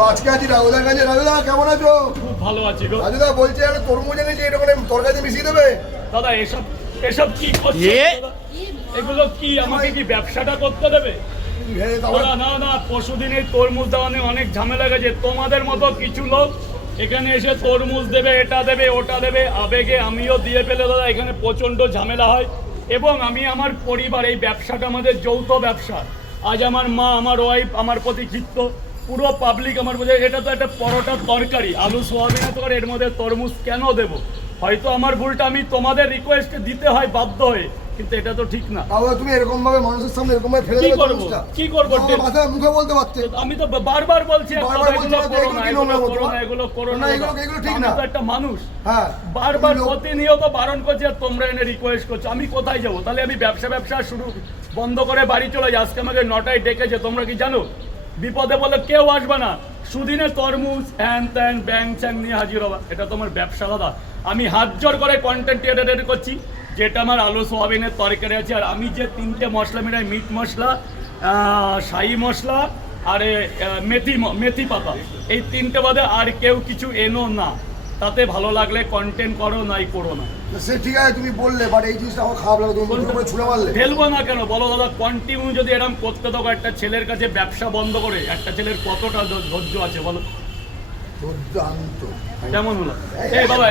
আজকে আছি রাহুলের কাছে। রাহুলদা কেমন আছো? খুব ভালো আছি গো। রাজুদা বলছে একটা তরমুজ এনেছি, এটা করে তরকারিতে মিশিয়ে দেবে। দাদা এসব কি করছো দাদা? এগুলো কি আমাকে কি ব্যবসাটা করতে দেবে? দাদা না না, পরশুদিন এই তরমুজ দেওয়া নিয়ে অনেক ঝামেলা গেছে। তোমাদের মতো কিছু লোক এখানে এসে তরমুজ দেবে, এটা দেবে, ওটা দেবে, আবেগে আমিও দিয়ে পেলে দাদা এখানে প্রচণ্ড ঝামেলা হয়। এবং আমি আমার পরিবার, এই ব্যবসাটা আমাদের যৌথ ব্যবসা। আজ আমার মা, আমার ওয়াইফ আমার প্রতি ক্ষিপ্ত, পুরো পাবলিক আমার বোঝে এটা তো একটা পরোটার তরকারি, আলু সোয়াবিনের তরকারি, এর মধ্যে তরমুজ কেন দেবো? হয়তো আমার ভুলটা, আমি তোমাদের রিকোয়েস্টে দিতে হয় বাধ্য হয়ে, কিন্তু এটা তো ঠিক না। তাহলে তুমি এরকম ভাবে মানুষের সামনে এরকম ভাবে ফেলে কি দেবে করবো? তরমুজটা? কি করবো? মাথায় মুখে বলতে পারতে। আমি তো বারবার বলছি বারবার বলছো না, এগুলো এগুলো কি করো নোংরা না, এগুলো করো না, না, এগুলো ঠিক আমি না। তো একটা মানুষ, হ্যাঁ বারবার প্রতিনিয়ত বারণ করছি, আর তোমরা এনে রিকোয়েস্ট করছো। আমি কোথায় যাবো? তাহলে আমি ব্যবসা শুরু বন্ধ করে বাড়ি চলে যাই। আজকে আমাকে 9টায় ডেকেছে, তোমরা কি জানো? বিপদে বলে কেউ আসবে না, সুদিনে তরমুজ হ্যান ত্যান ব্যাং চ্যাং নিয়ে হাজির হবা। এটা তোমার ব্যবসা দাদা। আমি হাত জোর করে কন্টেন্ট ক্রিয়েটর করছি, যেটা আমার আলু সোয়াবিনের তরকারি আছে। আর আমি যে 3টে মশলা মেটাই, মিট মশলা, শাহি মশলা আর মেথি পাতা, এই 3টে বাদে আর কেউ কিছু এনো না। তাতে ভালো লাগলে কন্টেন্ট করো, নাই করো না। সে ঠিক আছে তুমি বললে, বাট এই জিনিসটা আমার খারাপ লাগে। তুমি মুখের উপরে ছুঁড়ে মারলে। ফেলবো না কেন বলো দাদা? কন্টিনিউ যদি এরকম করতে থাকো, একটা ছেলের কাছে ব্যবসা বন্ধ করে, একটা ছেলের কতটা ধৈর্য আছে বলো? দুর্দান্ত। কেমন হলো? এই বাবা